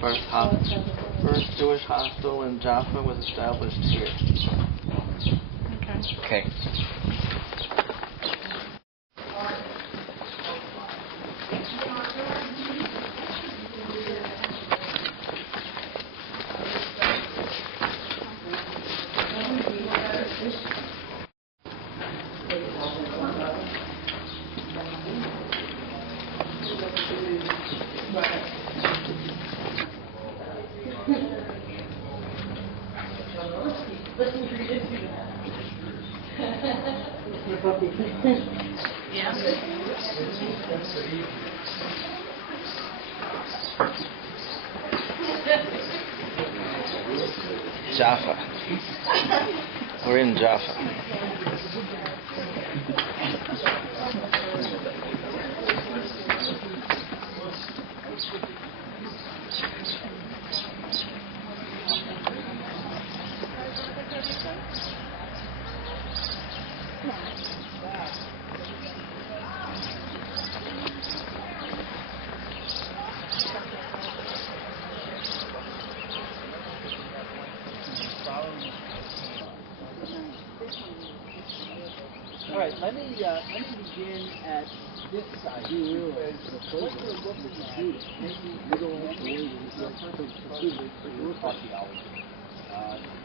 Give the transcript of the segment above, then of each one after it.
First Jewish hospital in Jaffa was established here. Okay. Jaffa. We're in Jaffa. All right, let me begin at this side. What you're looking at, maybe archaeology.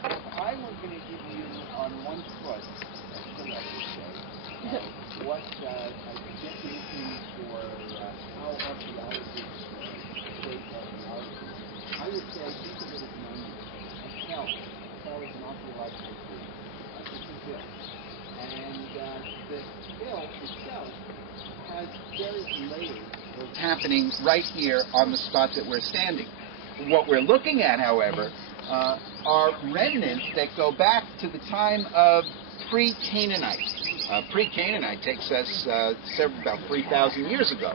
If I were going to give you on one foot, what definition for how archaeologists shape archaeology, I would say think of it as an onion. A shell. A shell is an archaeological tool. This is it. And the hill itself has various layers happening right here on the spot that we're standing. What we're looking at, however, are remnants that go back to the time of pre-Canaanite. Pre-Canaanite takes us about 3,000 years ago.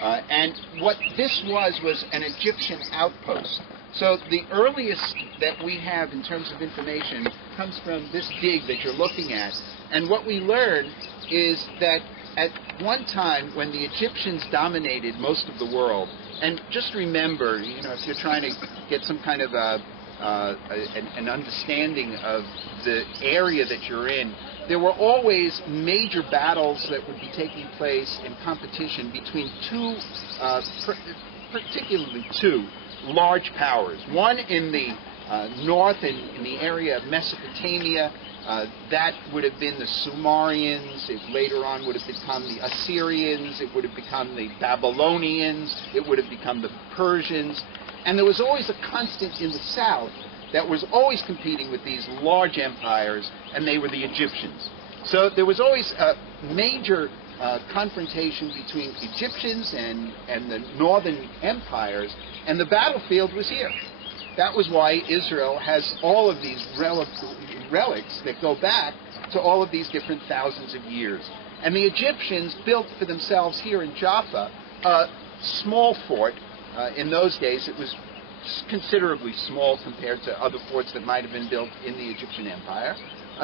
And what this was an Egyptian outpost. So the earliest that we have in terms of information comes from this dig that you're looking at. And what we learn is that at one time when the Egyptians dominated most of the world, and just remember, if you're trying to get some kind of an understanding of the area that you're in, there were always major battles that would be taking place in competition between particularly two large powers. One in the north, in the area of Mesopotamia. That would have been the Sumerians. It later on would have become the Assyrians. It would have become the Babylonians. It would have become the Persians. And there was always a constant in the south that was always competing with these large empires, and they were the Egyptians. So there was always a major confrontation between Egyptians and the northern empires, and the battlefield was here. That was why Israel has all of these relics that go back to all of these different thousands of years. And the Egyptians built for themselves here in Jaffa a small fort. In those days, it was considerably small compared to other forts that might have been built in the Egyptian Empire,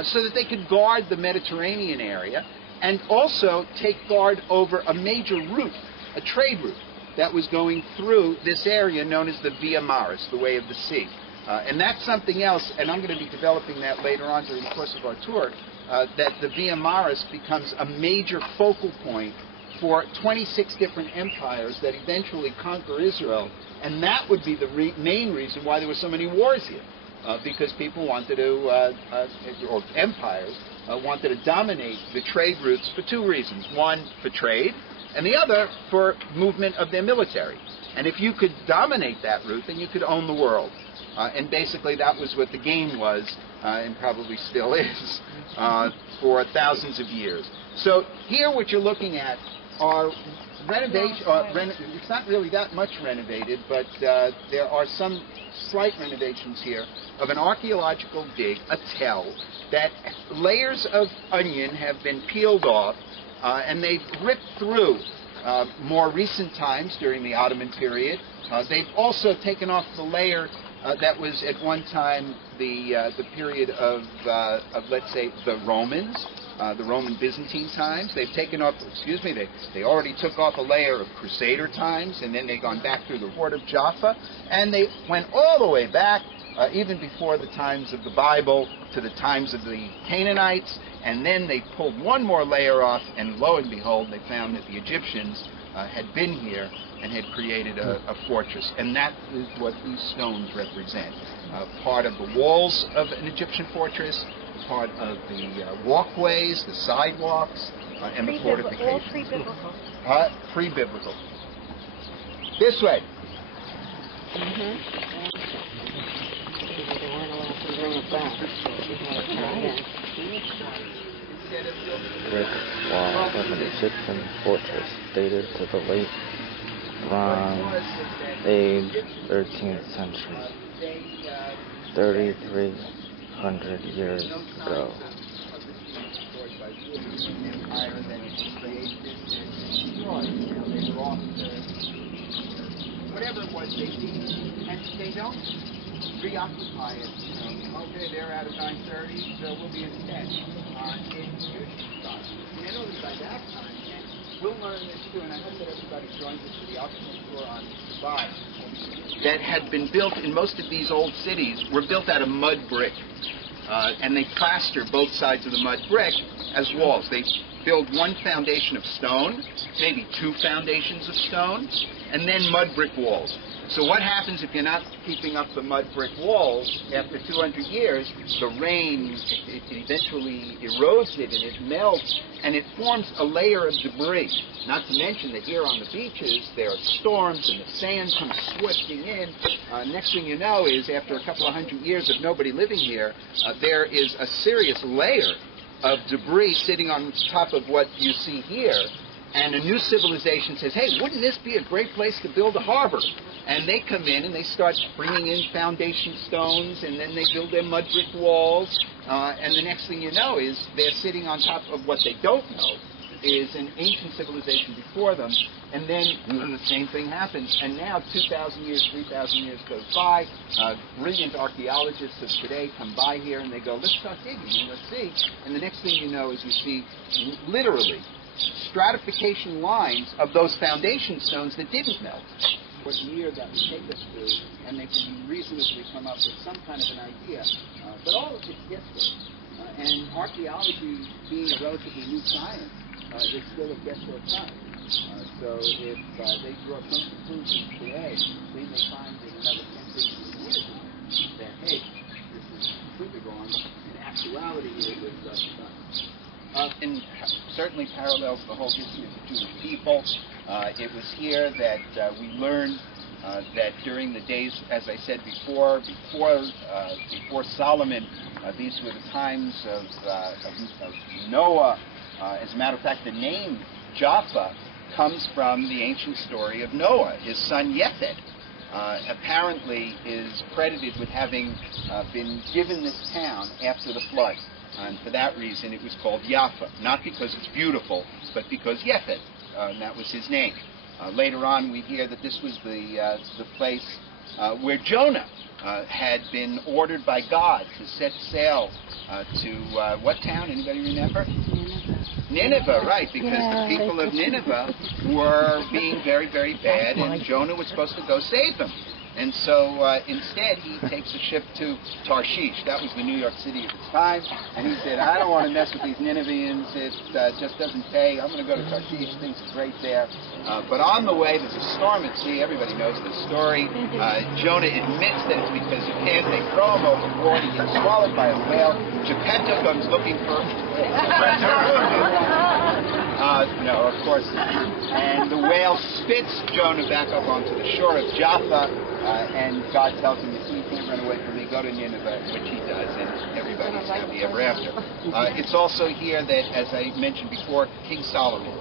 so that they could guard the Mediterranean area and also take guard over a major route, a trade route, that was going through this area known as the Via Maris, the Way of the Sea. And that's something else, and I'm going to be developing that later on during the course of our tour, that the Via Maris becomes a major focal point for 26 different empires that eventually conquer Israel. And that would be the main reason why there were so many wars here, because people wanted to, or empires, wanted to dominate the trade routes for two reasons. One, for trade, and the other for movement of their military. And if you could dominate that route, then you could own the world. And basically that was what the game was, and probably still is, for thousands of years. So here what you're looking at are renovation. It's not really that much renovated, but there are some slight renovations here of an archaeological dig, a tell, that layers of onion have been peeled off, and they've ripped through more recent times during the Ottoman period. They've also taken off the layer that was at one time the period of let's say, the Romans. the Roman Byzantine times. They've taken off, they already took off a layer of Crusader times, and then they've gone back through the horde of Jaffa, and they went all the way back, even before the times of the Bible, to the times of the Canaanites, and then they pulled one more layer off, and lo and behold, they found that the Egyptians had been here and had created a fortress. And that is what these stones represent. Part of the walls of an Egyptian fortress, part of the walkways, the sidewalks, and the fortifications. All pre-biblical. Pre-biblical. This way. They weren't allowed to bring it back. Brick wall of an Egyptian fortress dated to the late Bronze Age, 13th century, 3,300 years ago. Whatever it was, and they don't reoccupy it. Okay, they're out of 9:30, so we'll be instead. In usually time. And only by that time, and we'll learn this too, and I hope that everybody joins us for the optional tour on Dubai. That had been built in most of these old cities were built out of mud brick. And they plaster both sides of the mud brick as walls. They build one foundation of stone, maybe two foundations of stone, and then mud brick walls. So what happens if you're not keeping up the mud brick walls? After 200 years, the rain, it eventually erodes it and it melts, and it forms a layer of debris. Not to mention that here on the beaches, there are storms and the sand comes swifting in. Next thing you know is, after a couple of hundred years of nobody living here, there is a serious layer of debris sitting on top of what you see here. And a new civilization says, hey, wouldn't this be a great place to build a harbor? And they come in and they start bringing in foundation stones, and then they build their mud brick walls. And the next thing you know is they're sitting on top of what they don't know is an ancient civilization before them. And then the same thing happens. And now 2,000 years, 3,000 years goes by. Brilliant archaeologists of today come by here and they go, let's start digging and let's see. And the next thing you know is you see literally stratification lines of those foundation stones that didn't melt. What year that would take us to, and they can reasonably come up with some kind of an idea. But all of it's guesswork. And archaeology, being a relatively new science, is still a guesswork science. So if they draw some conclusions today, they may find in another 10, 15 years that, hey, this is completely wrong. In actuality, it was done. And certainly parallels the whole history of the Jewish people. It was here that we learned that during the days, as I said before Solomon, these were the times of Noah. As a matter of fact, the name Jaffa comes from the ancient story of Noah. His son Yafo apparently is credited with having been given this town after the flood. And for that reason, it was called Jaffa, not because it's beautiful, but because Yafo, that was his name. Later on, we hear that this was the place where Jonah had been ordered by God to set sail to what town? Anybody remember? Nineveh, right, because the people of Nineveh were being very, very bad, and Jonah was supposed to go save them. And so instead, he takes a ship to Tarshish. That was the New York City of its time. And he said, I don't want to mess with these Ninevians. It just doesn't pay. I'm going to go to Tarshish. Things are great there. But on the way, there's a storm at sea. Everybody knows the story. Jonah admits that it's because of him. They throw him overboard. He gets swallowed by a whale. Geppetto comes looking for no, of course not. And the whale spits Jonah back up onto the shore of Jaffa. And God tells him, you can't run away from me, go to Nineveh, which he does, and everybody's happy ever after. It's also here that, as I mentioned before, King Solomon.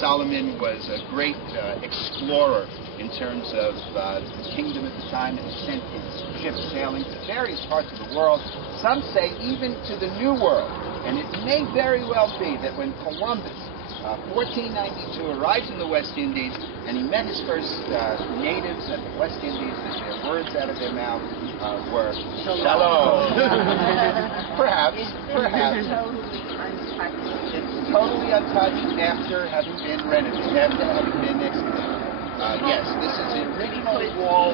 Solomon was a great explorer in terms of the kingdom at the time, and he sent his ships sailing to various parts of the world, some say even to the New World. And it may very well be that when Columbus 1492 arrives in the West Indies, and he met his first natives at the West Indies, that their words out of their mouth were shalom. Perhaps. Totally unpractical. totally untouched after having been renovated, after having been excavated. Yes, this is the original wall.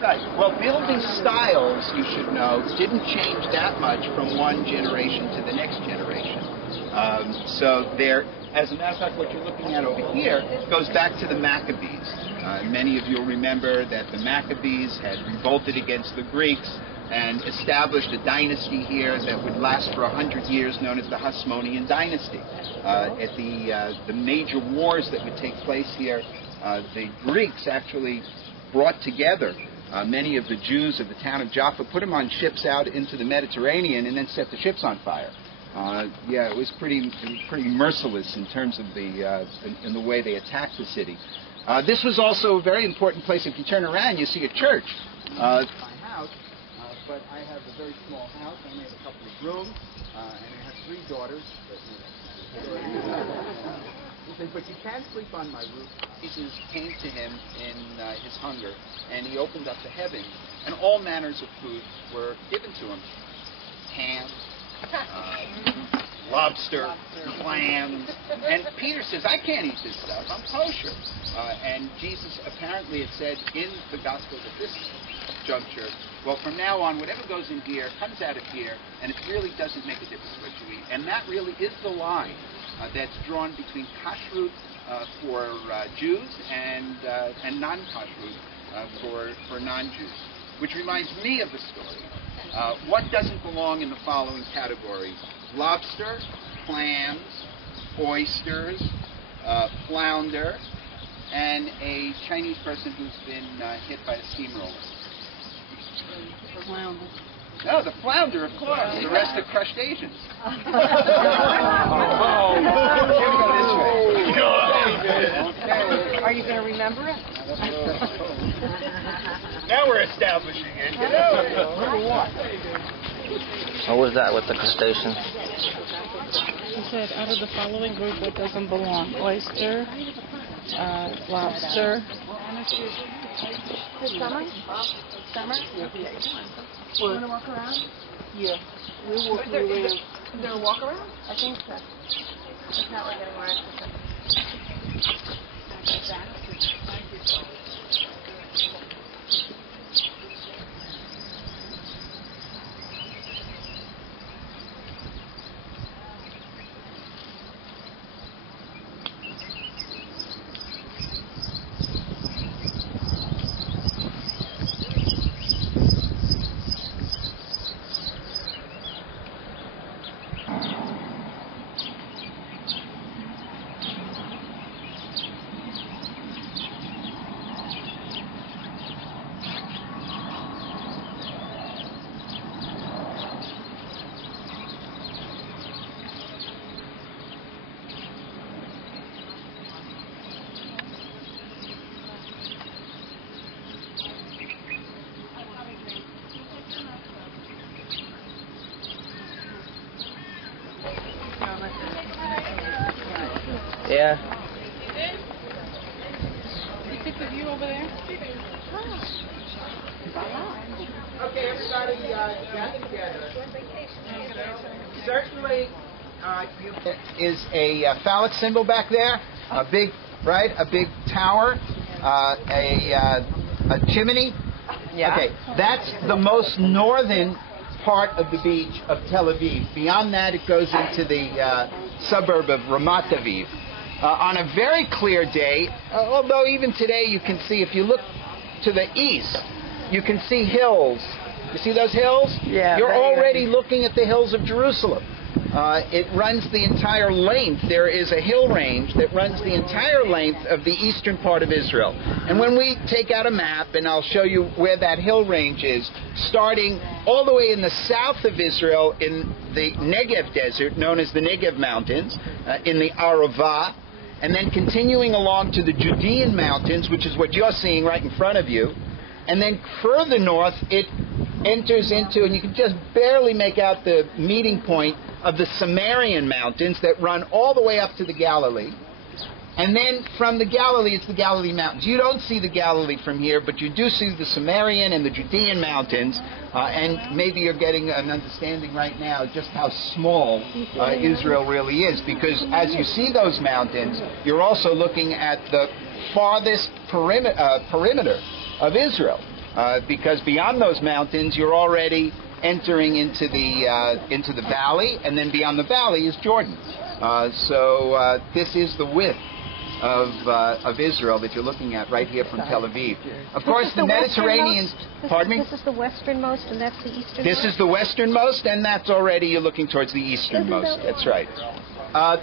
Right. Well, building styles, you should know, didn't change that much from one generation to the next generation. So there, as a matter of fact, what you're looking at over here goes back to the Maccabees. Many of you will remember that the Maccabees had revolted against the Greeks and established a dynasty here that would last for 100 years, known as the Hasmonean dynasty. At the major wars that would take place here, the Greeks actually brought together many of the Jews of the town of Jaffa, put them on ships out into the Mediterranean, and then set the ships on fire. Yeah, it was pretty merciless in terms of in the way they attacked the city. This was also a very important place. If you turn around, you see a church. My house, but I have a very small house. I only have a couple of rooms, and I have 3 daughters. But you can sleep on my roof. Jesus came to him in his hunger, and he opened up the heavens, and all manners of food were given to him. Ham, lobster, clams. And Peter says, I can't eat this stuff. I'm kosher. And Jesus apparently had said in the Gospels at this juncture, well, from now on, whatever goes in here comes out of here, and it really doesn't make a difference what you eat. And that really is the line that's drawn between kashrut for Jews and non-kashrut for non-Jews. Which reminds me of the story. What doesn't belong in the following categories? Lobster, clams, oysters, flounder, and a Chinese person who's been hit by a steamroller. Flounder. No, the flounder, of course. The rest are crushed Asians. Here we go this way. Are you going to remember it? Now we're establishing it. You know? What was that with the crustaceans? He said, out of the following group, what doesn't belong? Oyster, lobster. Summer? Summer? Okay. You want to walk around? Yeah. We'll walk through there. Is there a walk around? I think so. If not, we're getting more exercise. Yeah. You took the view over there? Okay, everybody, gather together. Certainly, is a phallic symbol back there. A big, right? A big tower. A chimney. Yeah. Okay, that's the most northern part of the beach of Tel Aviv. Beyond that, it goes into the suburb of Ramat Aviv. On a very clear day, although even today you can see, if you look to the east, you can see hills. You see those hills? Yeah. You're already looking at the hills of Jerusalem. It runs the entire length. There is a hill range that runs the entire length of the eastern part of Israel. And when we take out a map, and I'll show you where that hill range is, starting all the way in the south of Israel in the Negev desert, known as the Negev Mountains, in the Arava, and then continuing along to the Judean Mountains, which is what you're seeing right in front of you. And then further north, it enters into, and you can just barely make out the meeting point of the Samarian Mountains that run all the way up to the Galilee. And then from the Galilee, it's the Galilee Mountains. You don't see the Galilee from here, but you do see the Samarian and the Judean mountains, and maybe you're getting an understanding right now just how small Israel really is, because as you see those mountains, you're also looking at the farthest perimeter of Israel, because beyond those mountains, you're already entering into the valley, and then beyond the valley is Jordan. So this is the width of Israel that you're looking at right here from Tel Aviv. Of course, the Mediterranean... Pardon me? This is the westernmost, and that's the easternmost? This is the westernmost, and that's already, you're looking towards the easternmost. That's right. How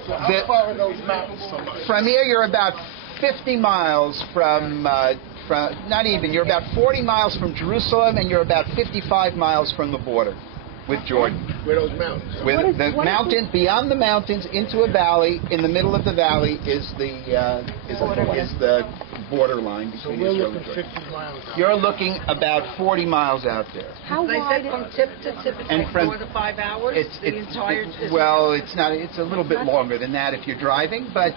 far are those mountains from us? From here, you're about 50 miles from not even, you're about 40 miles from Jerusalem, and you're about 55 miles from the border with Jordan. Where are those mountains? With the mountains, beyond the mountains, into a valley. In the middle of the valley is the borderline between Israel and Jordan. 50 miles. You're looking about 40 miles out there. How wide from tip to tip, it takes 4 to 5 hours. It's not. It's a little bit longer than that if you're driving, but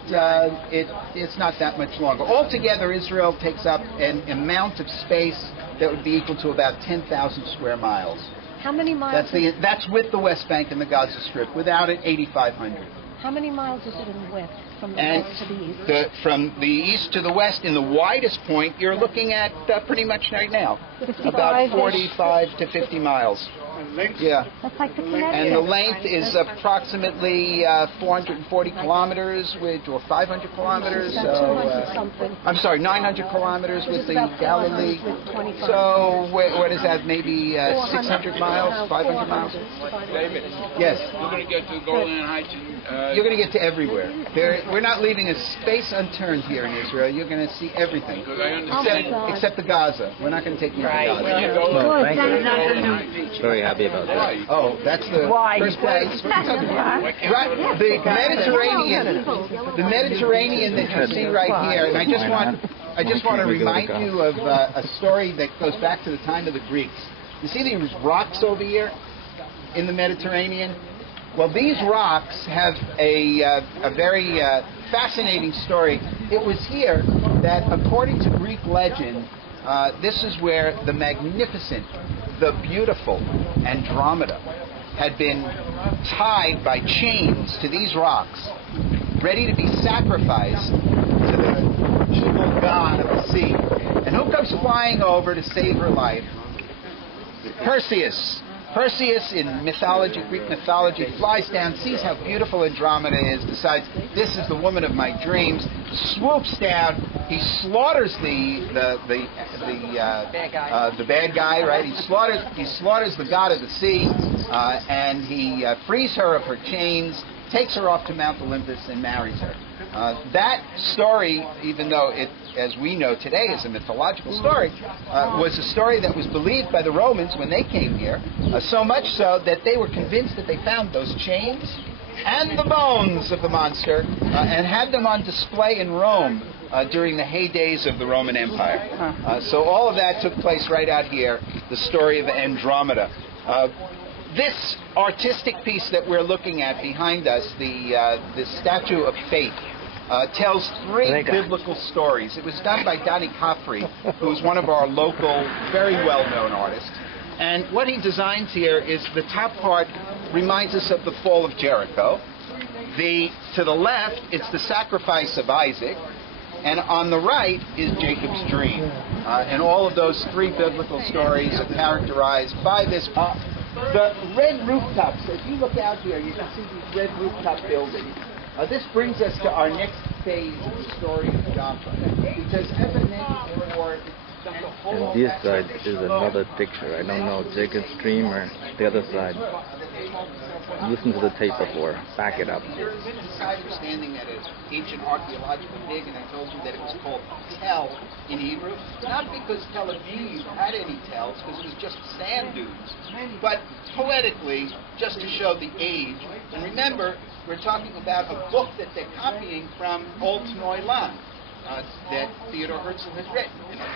it's not that much longer. Altogether, Israel takes up an amount of space that would be equal to about 10,000 square miles. How many miles? That's with the West Bank and the Gaza Strip. Without it, 8,500. How many miles is it in width from the west to the east? From the east to the west, in the widest point, you're looking at pretty much right now, about 45 to 50 miles. Yeah. That's like the Connecticut. And the length is approximately 440 kilometers or 500 kilometers. I'm sorry, 900 kilometers with the Galilee. So what is that? Maybe 600 miles, 500 miles? David. Yes. You're going to get to Golan Heights. You're going to get to everywhere. We're not leaving a space unturned here in Israel. You're going to see everything. Except the Gaza. We're not going to take you to Gaza. Very happy about that. Oh, that's the first place. Right, the Mediterranean that you see right here, and I just want to remind you of a story that goes back to the time of the Greeks. You see these rocks over here in the Mediterranean? Well, these rocks have a very fascinating story. It was here that, according to Greek legend, this is where the magnificent, the beautiful Andromeda had been tied by chains to these rocks, ready to be sacrificed to the evil god of the sea. And who comes flying over to save her life? Perseus. Perseus, in mythology, Greek mythology, flies down, sees how beautiful Andromeda is, decides this is the woman of my dreams, swoops down, he slaughters the bad guy, right? He slaughters the god of the sea, and he frees her of her chains, takes her off to Mount Olympus, and marries her. That story, even though it, as we know today, is a mythological story, was a story that was believed by the Romans when they came here, so much so that they were convinced that they found those chains and the bones of the monster and had them on display in Rome during the heydays of the Roman Empire. So all of that took place right out here, the story of Andromeda. This artistic piece that we're looking at behind us, the Statue of Faith, tells 3 biblical stories. It was done by Donnie Coffrey, who is one of our local, very well-known artists. And what he designs here is the top part reminds us of the fall of Jericho. To the left, it's the sacrifice of Isaac. And on the right is Jacob's dream. And all of those 3 biblical stories are characterized by this. The red rooftops, as you look out here, you can see these red rooftop buildings. This brings us to our next phase of the story of Jaffa. Because as I mentioned before, And this side is another picture. I don't know, Jacob's dream or the other side. Listen to the tape before. Back it up. There has been a site standing at an ancient archaeological dig, and I told you that it was called Tel in Hebrew. Not because Tel Aviv had any tells, because it was just sand dunes, but poetically, just to show the age. And remember, we're talking about a book that they're copying from Old Neuland that Theodore Herzl had written. And the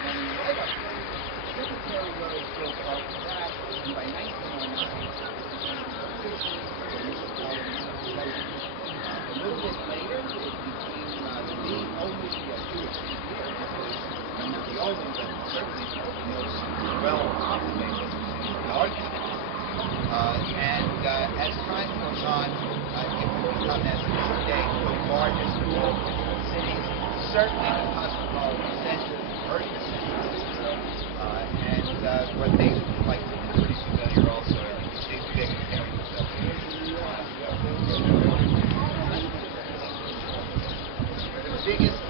tributary road was built off the back, and by 1909, a little bit later, it became the on, it would become, as it is today, the largest of all Christian cities, certainly the cosmopolitan center, commercial center. And what they like to be pretty familiar also, I think they would carry themselves. The biggest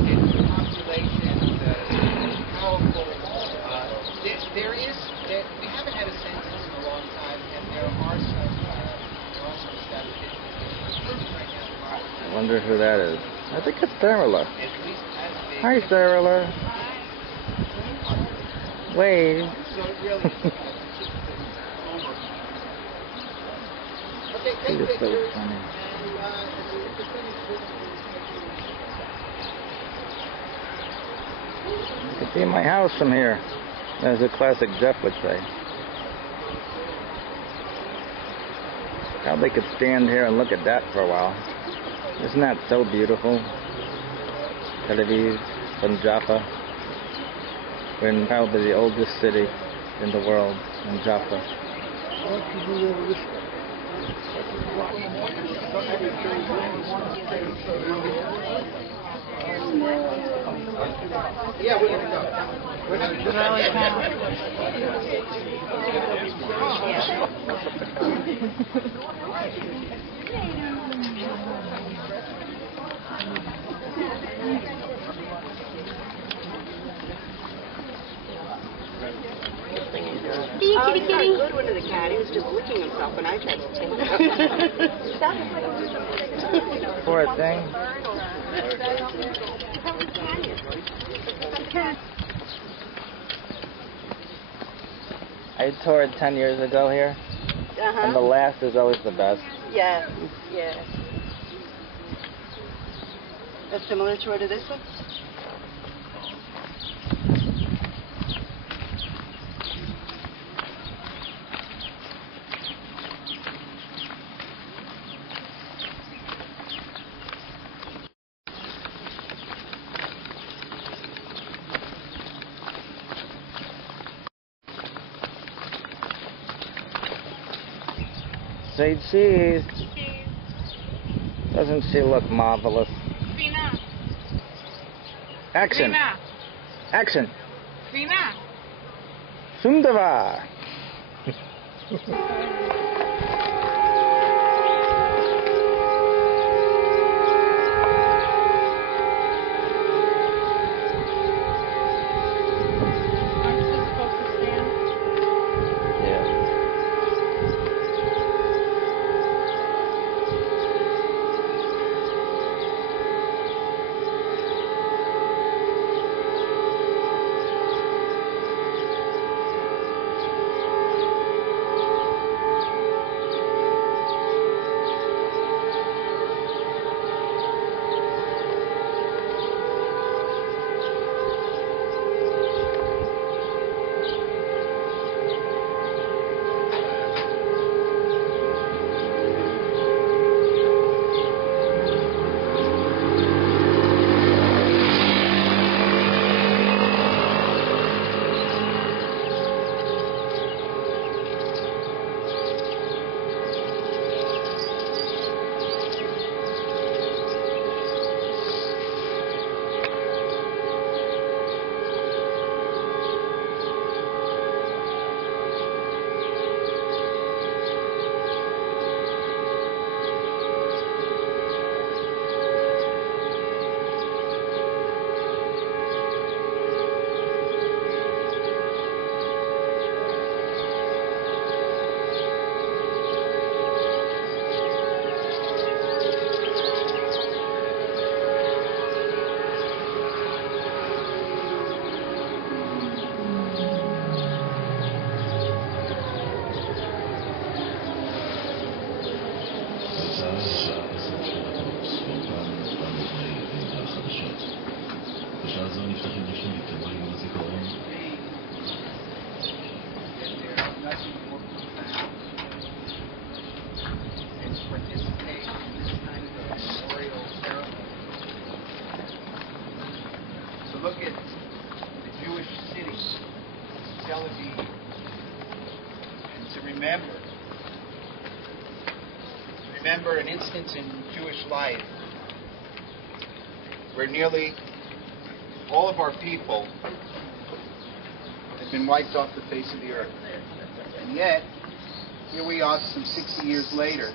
in population, powerful. We haven't had a census in a long time, and there are some statisticians right now. I wonder who that is. I think it's Sarala. At least as big. Hi, Sarala. Wave. So it really is over. But they take It is so pictures, funny. and it's a finished You can see my house from here, as a classic Jeff would say. How they could stand here and look at that for a while. Isn't that so beautiful? Tel Aviv from Jaffa. We're in probably the oldest city in the world, in Jaffa. Yeah, we're gonna go. Valley Town. Kitty, kitty. Good one to the cat. He was just licking himself when I tried to take him out. Poor thing. I toured 10 years ago here, and the last is always the best. Yeah, yeah. A similar tour to this one? Say cheese. Doesn't she look marvelous? Fina. Action. Fina. Action. Fina. Sundava. Aren't you supposed to stand? Yeah. look at the Jewish city, Tel Aviv, and to remember remember an instance in Jewish life where nearly all of our people have been wiped off the face of the earth. And yet, here we are some 60 years later,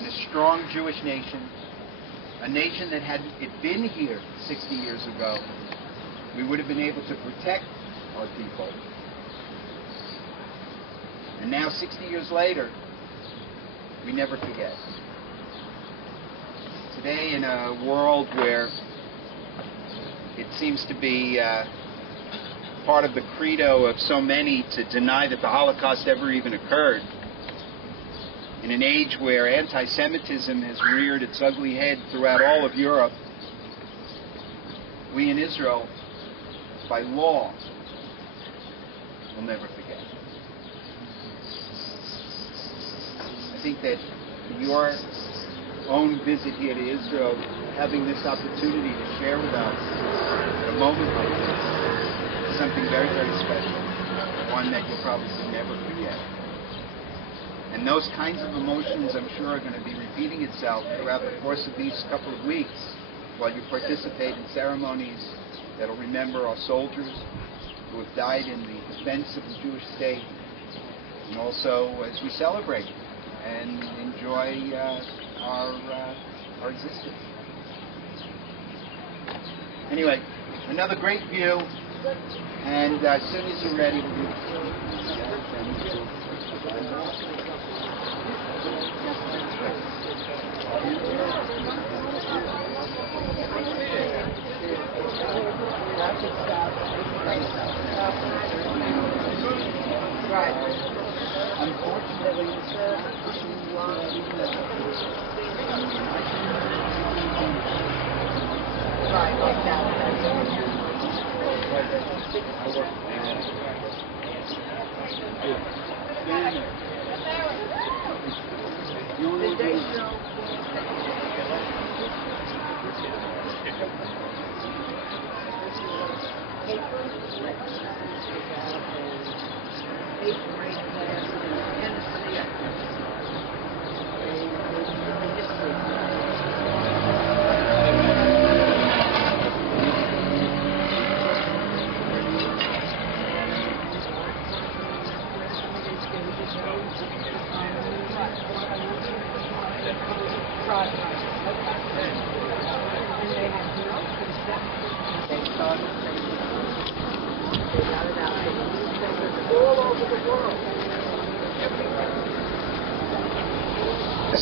in a strong Jewish nation, a nation that had it been here 60 years ago, we would have been able to protect our people. And now, 60 years later, we never forget. Today, in a world where it seems to be part of the credo of so many to deny that the Holocaust ever even occurred, in an age where anti-Semitism has reared its ugly head throughout all of Europe, we in Israel, by law, will never forget. I think that your own visit here to Israel, having this opportunity to share with us at a moment like this, is something very, very special, one that you'll probably never forget. And those kinds of emotions, I'm sure, are going to be repeating itself throughout the course of these couple of weeks while you participate in ceremonies that will remember our soldiers who have died in the defense of the Jewish state, and also as we celebrate and enjoy our existence. Anyway, another great view, and as soon as you're ready, we'll do Unfortunately,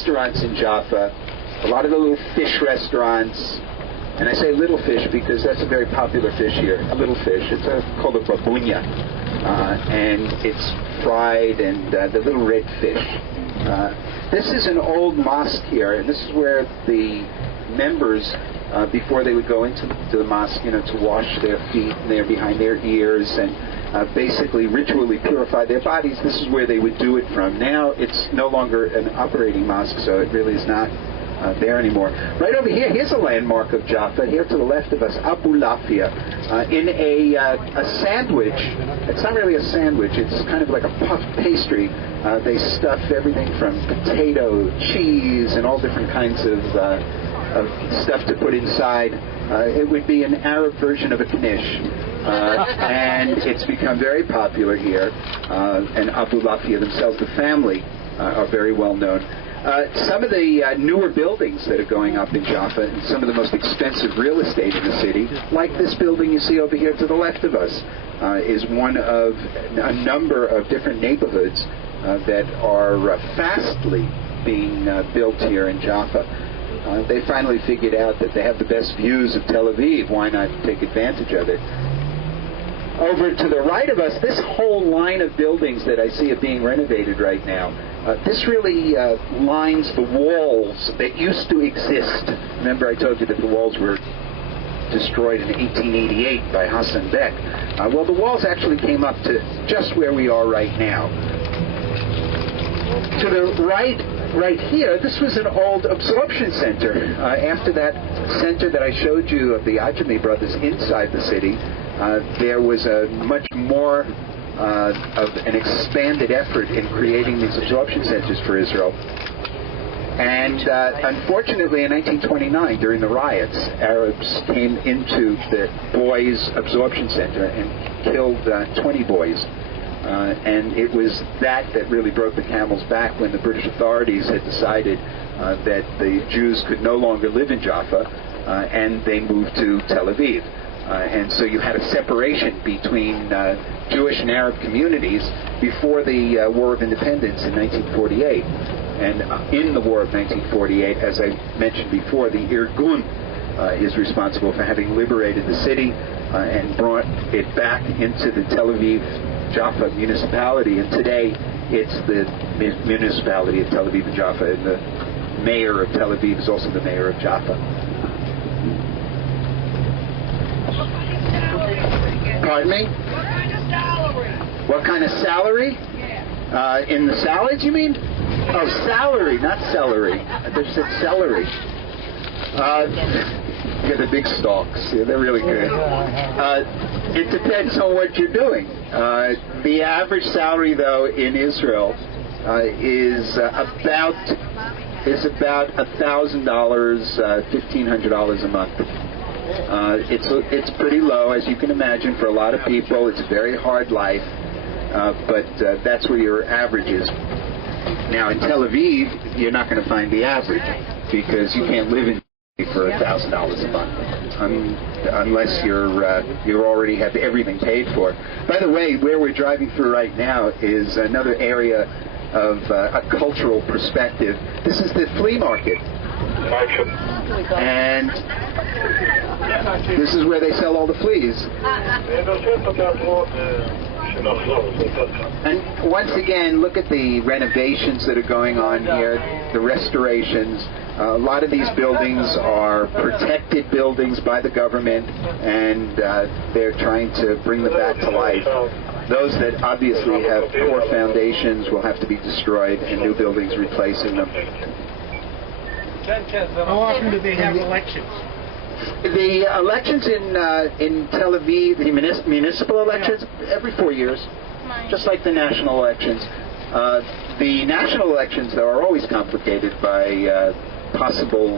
restaurants in Jaffa, a lot of the little fish restaurants, and I say little fish because that's a very popular fish here, a little fish. It's called a babunya, and it's fried, and the little red fish. This is an old mosque here, and this is where the members, before they would go into the mosque, to wash their feet and they're behind their ears and basically ritually purify their bodies. This is where they would do it from. Now it's no longer an operating mosque, so it really is not there anymore. Right over here, here's a landmark of Jaffa. Here to the left of us, Abu Lafia, in a sandwich. It's not really a sandwich. It's kind of like a puffed pastry. They stuff everything from potato, cheese, and all different kinds of stuff to put inside. It would be an Arab version of a knish. And it's become very popular here. And Abu Lafia themselves, the family, are very well known. Some of the newer buildings that are going up in Jaffa, and some of the most expensive real estate in the city, like this building you see over here to the left of us, is one of a number of different neighborhoods that are fastly being built here in Jaffa. They finally figured out that they have the best views of Tel Aviv. Why not take advantage of it? Over to the right of us, this whole line of buildings that I see are being renovated right now, this really lines the walls that used to exist. Remember I told you that the walls were destroyed in 1888 by Hassan Bek. Well, the walls actually came up to just where we are right now. To the right here, this was an old absorption center. After that center that I showed you of the Ajami brothers inside the city, there was a much more of an expanded effort in creating these absorption centers for Israel. And unfortunately, in 1929, during the riots, Arabs came into the boys' absorption center and killed 20 boys. And it was that really broke the camel's back when the British authorities had decided that the Jews could no longer live in Jaffa, and they moved to Tel Aviv. And so you had a separation between Jewish and Arab communities before the War of Independence in 1948. And in the War of 1948, as I mentioned before, the Irgun is responsible for having liberated the city and brought it back into the Tel Aviv Jaffa municipality. And today, it's the municipality of Tel Aviv and Jaffa, and the mayor of Tel Aviv is also the mayor of Jaffa. Pardon me? What kind of salary? In the salads, you mean? Oh, salary, not celery. I just said celery. You get the big stalks. Yeah, they're really good. It depends on what you're doing. The average salary, though, in Israel is about $1,000, $1,500 a month. It's pretty low, as you can imagine, for a lot of people. It's a very hard life, but that's where your average is. Now, in Tel Aviv, you're not going to find the average because you can't live in for $1,000 a month unless you already have everything paid for. By the way, where we're driving through right now is another area of a cultural perspective. This is the flea market. And this is where they sell all the fleas. And once again, look at the renovations that are going on here, the restorations. A lot of these buildings are protected buildings by the government, and they're trying to bring them back to life. Those that obviously have poor foundations will have to be destroyed and new buildings replacing them. How often do they have elections? The elections in Tel Aviv, the municipal elections, every 4 years, just like the national elections. The national elections, though, are always complicated by possible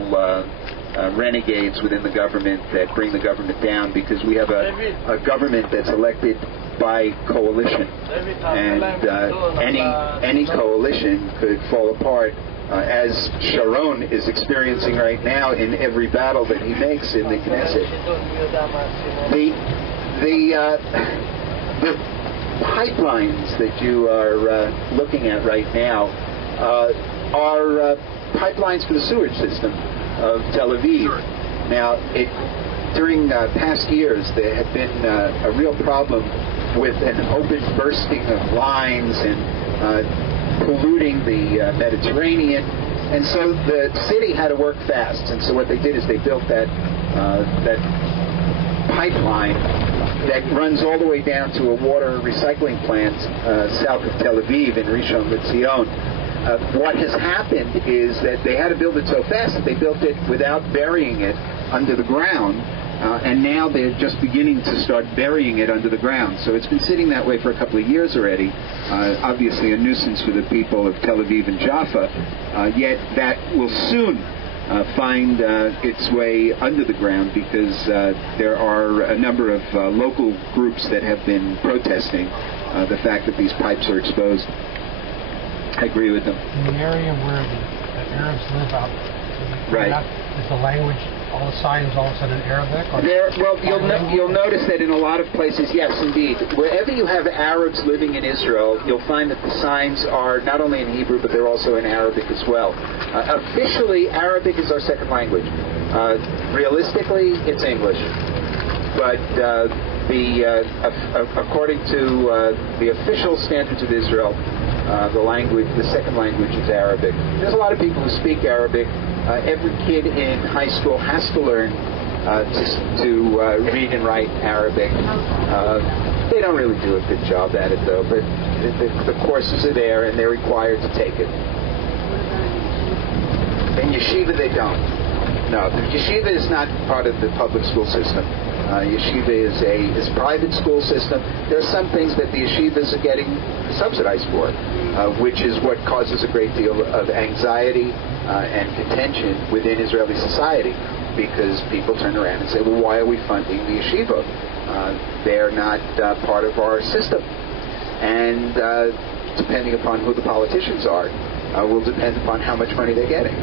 renegades within the government that bring the government down, because we have a government that's elected by coalition, and any coalition could fall apart. As Sharon is experiencing right now in every battle that he makes in the Knesset. The pipelines that you are looking at right now are pipelines for the sewage system of Tel Aviv. Now, during past years, there had been a real problem with an open bursting of lines and polluting the Mediterranean, and so the city had to work fast. And so what they did is they built that pipeline that runs all the way down to a water recycling plant south of Tel Aviv in Rishon LeZion. What has happened is that they had to build it so fast that they built it without burying it under the ground. And now they're just beginning to start burying it under the ground. So it's been sitting that way for a couple of years already. Obviously a nuisance for the people of Tel Aviv and Jaffa. Yet that will soon find its way under the ground, because there are a number of local groups that have been protesting the fact that these pipes are exposed. I agree with them. In the area where the Arabs live out, right, is the language, all the signs all of a sudden Arabic? Or well, you'll notice that in a lot of places, yes, indeed. Wherever you have Arabs living in Israel, you'll find that the signs are not only in Hebrew, but they're also in Arabic as well. Officially, Arabic is our second language. Realistically, it's English. But according to the official standards of Israel, the second language is Arabic. There's a lot of people who speak Arabic. Every kid in high school has to learn to read and write Arabic. They don't really do a good job at it, though, but the courses are there and they're required to take it. In yeshiva, they don't. No, the yeshiva is not part of the public school system. Yeshiva is a private school system. There are some things that the yeshivas are getting subsidized for, which is what causes a great deal of anxiety and contention within Israeli society, because people turn around and say, well, why are we funding the yeshiva? They're not part of our system. And depending upon who the politicians are, will depend upon how much money they're getting.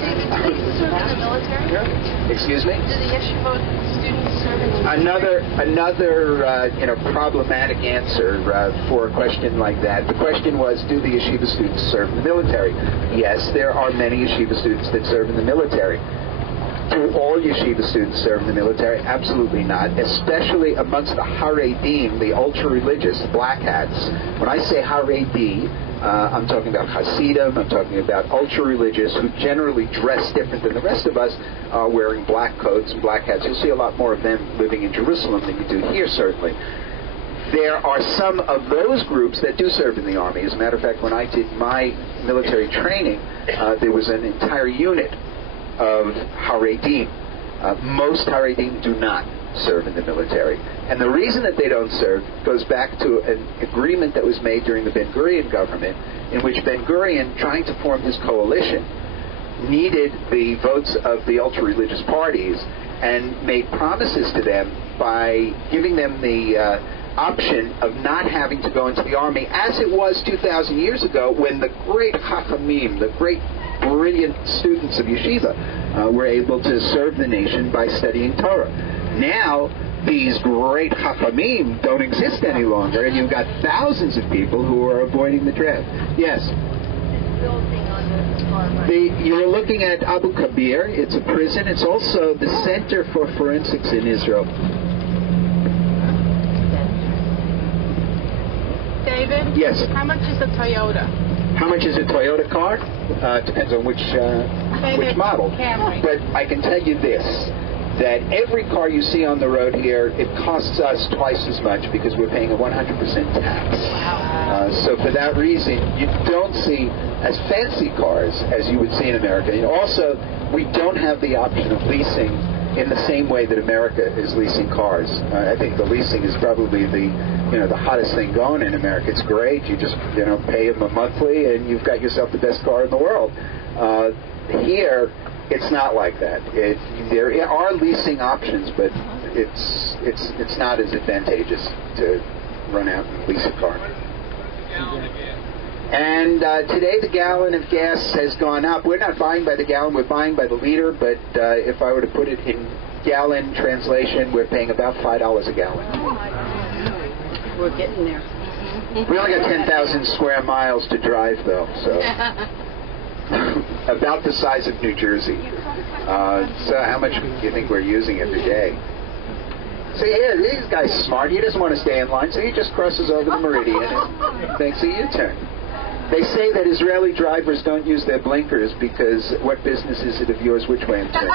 David, do they serve in the military? Excuse me? Do the yeshiva students serve in the military? Another problematic answer for a question like that. The question was, do the yeshiva students serve in the military? Yes, there are many yeshiva students that serve in the military. Do all yeshiva students serve in the military? Absolutely not, especially amongst the Haredim, the ultra-religious, black hats. When I say Haredi, I'm talking about Hasidim, I'm talking about ultra-religious who generally dress different than the rest of us, wearing black coats and black hats. You'll see a lot more of them living in Jerusalem than you do here, certainly. There are some of those groups that do serve in the army. As a matter of fact, when I did my military training, there was an entire unit of Haredim. Most Haredim do not serve in the military. And the reason that they don't serve goes back to an agreement that was made during the Ben-Gurion government, in which Ben-Gurion, trying to form his coalition, needed the votes of the ultra-religious parties and made promises to them by giving them the option of not having to go into the army, as it was 2,000 years ago when the great Chachamim, the great brilliant students of yeshiva, were able to serve the nation by studying Torah. Now, these great Chachamim don't exist any longer, and you've got thousands of people who are avoiding the draft. Yes? You were looking at Abu Kabir. It's a prison. It's also the Center for Forensics in Israel. David? Yes? How much is a Toyota? How much is a Toyota car? Depends on which model. Camry. But I can tell you this, that every car you see on the road here, it costs us twice as much because we're paying a 100% tax. So for that reason, you don't see as fancy cars as you would see in America. And also, we don't have the option of leasing in the same way that America is leasing cars. I think the leasing is probably the hottest thing going in America. It's great. You just pay them a monthly and you've got yourself the best car in the world. Here, it's not like that. There are leasing options, but it's not as advantageous to run out and lease a car. And today the gallon of gas has gone up. We're not buying by the gallon, we're buying by the liter, but if I were to put it in gallon translation, we're paying about $5 a gallon. We're getting there. We only got 10,000 square miles to drive, though, so about the size of New Jersey. So how much do you think we're using every day? See, here, this guy's smart. He doesn't want to stay in line, so he just crosses over the meridian and makes a U-turn. They say that Israeli drivers don't use their blinkers because what business is it of yours which way I'm turning?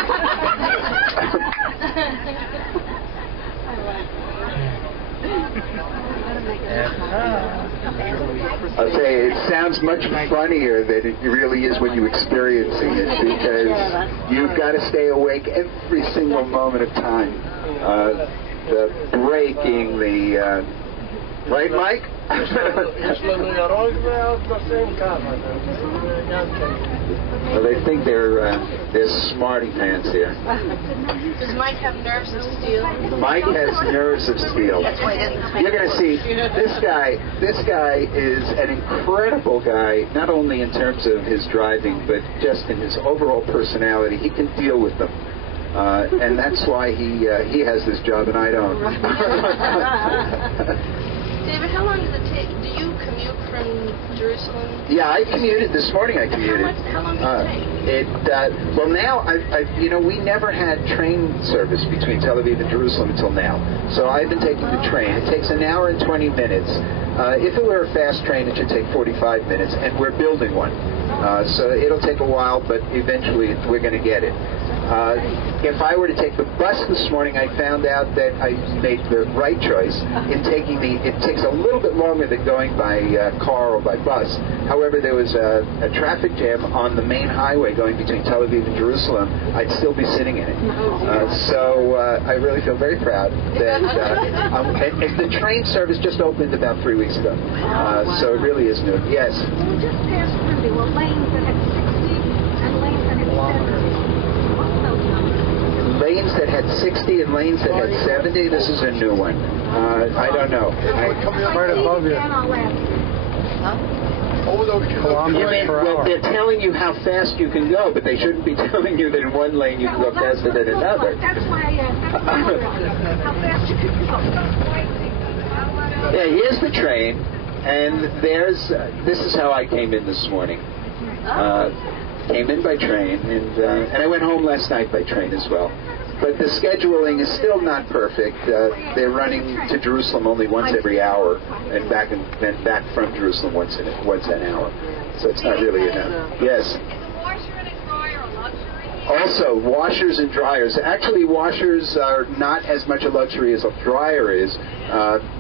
I'll tell you, it sounds much funnier than it really is when you're experiencing it, because you've got to stay awake every single moment of time. The braking, right, Mike? Well, they think they're smarty pants here. Does Mike have nerves of steel? Mike has nerves of steel. You're going to see this guy is an incredible guy, not only in terms of his driving, but just in his overall personality. He can deal with them. And that's why he has this job and I don't. David, how long does it take? Do you commute from Jerusalem? Yeah, I commuted this morning. I commuted. How long does it take? Well, now we never had train service between Tel Aviv and Jerusalem until now. So I've been taking the train. It takes an hour and 20 minutes. If it were a fast train, it should take 45 minutes, and we're building one. So it'll take a while, but eventually we're going to get it. If I were to take the bus this morning, I found out that I made the right choice in taking it takes a little bit longer than going by car or by bus. However, there was a traffic jam on the main highway going between Tel Aviv and Jerusalem. I'd still be sitting in it. So I really feel very proud that the train service just opened about 3 weeks ago. So it really is new. Yes? Well, just past Monday, were lanes that had 60 and lanes that had 70. What's those numbers? Lanes that had 60 and lanes that had 70? This is a new one. I don't know. Right above you. Well, they're telling you how fast you can go, but they shouldn't be telling you that in one lane you can go faster than another. That's why I asked. How fast you can go. Yeah, here's the train, and this is how I came in this morning. Came in by train, and I went home last night by train as well. But the scheduling is still not perfect. They're running to Jerusalem only once every hour, and back from Jerusalem once an hour. So it's not really enough. Yes. Is a washer and a dryer a luxury? Also, washers and dryers. Actually, washers are not as much a luxury as a dryer is.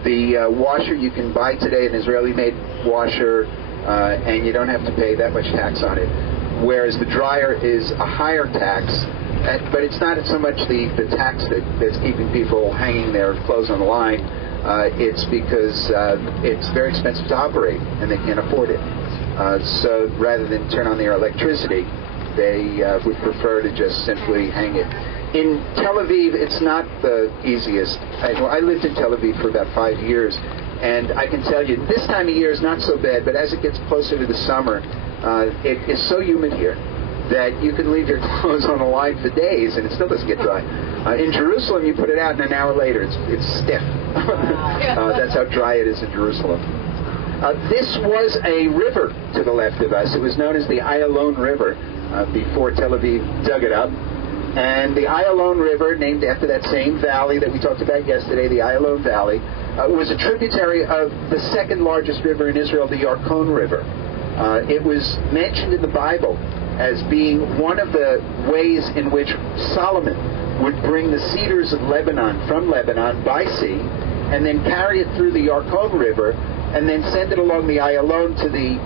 The washer you can buy today, an Israeli-made washer, and you don't have to pay that much tax on it. Whereas the dryer is a higher tax. But it's not so much the tax that's keeping people hanging their clothes on the line. It's because it's very expensive to operate, and they can't afford it. So rather than turn on their electricity, they would prefer to just simply hang it. In Tel Aviv, it's not the easiest. I lived in Tel Aviv for about 5 years, and I can tell you, this time of year is not so bad, but as it gets closer to the summer, it is so humid here that you can leave your clothes on the line for days and it still doesn't get dry. In Jerusalem, you put it out and an hour later it's stiff. That's how dry it is in Jerusalem. This was a river to the left of us. It was known as the Ayalon River before Tel Aviv dug it up. And the Ayalon River, named after that same valley that we talked about yesterday, the Ayalon Valley, was a tributary of the second largest river in Israel, the Yarkon River. It was mentioned in the Bible as being one of the ways in which Solomon would bring the cedars of Lebanon from Lebanon by sea and then carry it through the Yarkon River and then send it along the Ayalon to the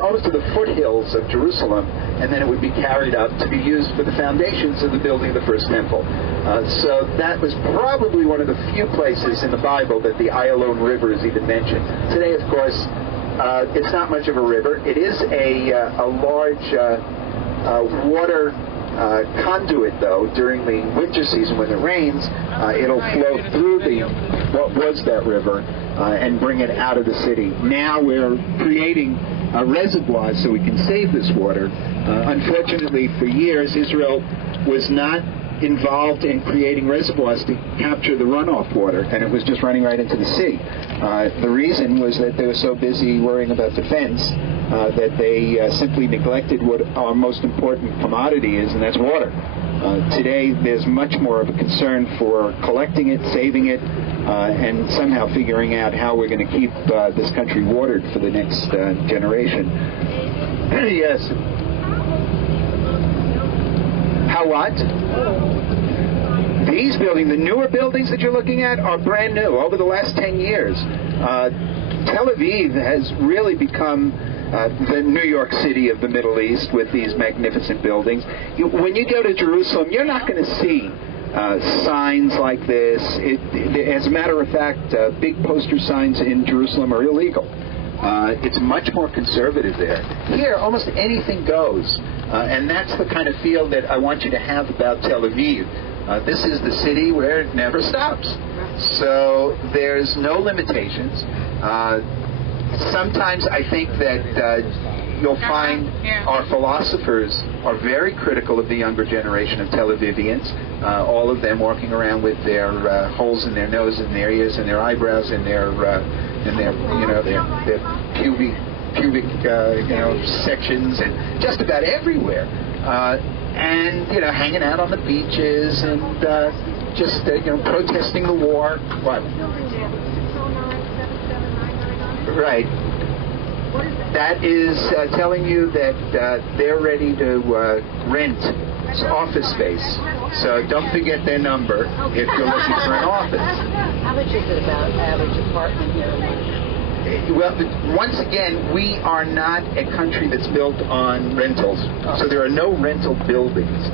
almost to the foothills of Jerusalem, and then it would be carried up to be used for the foundations of the building of the first temple. So that was probably one of the few places in the Bible that the Ayalon River is even mentioned. Today, of course, it's not much of a river. It is a large water conduit, though. During the winter season when it rains, it'll flow through what was that river and bring it out of the city. Now we're creating reservoirs so we can save this water. Unfortunately, for years, Israel was not involved in creating reservoirs to capture the runoff water, and it was just running right into the sea. The reason was that they were so busy worrying about defense that they simply neglected what our most important commodity is, and that's water. Today, there's much more of a concern for collecting it, saving it, and somehow figuring out how we're going to keep this country watered for the next generation. Yes. How what? These buildings, the newer buildings that you're looking at, are brand new over the last 10 years. Tel Aviv has really become the New York City of the Middle East with these magnificent buildings. When you go to Jerusalem, you're not going to see signs like this. As a matter of fact, big poster signs in Jerusalem are illegal. It's much more conservative there. Here, almost anything goes. And that's the kind of feel that I want you to have about Tel Aviv. This is the city where it never stops. So there's no limitations. Sometimes I think that you'll find our philosophers are very critical of the younger generation of Tel Avivians. All of them walking around with their holes in their nose and their ears and their eyebrows and their pubic sections and just about everywhere. And hanging out on the beaches and just protesting the war. What? Right. That is telling you that they're ready to rent That's office space. So don't forget their number if you're looking for an office. How much is it about average apartment here? Well, once again, we are not a country that's built on rentals. So there are no rental buildings.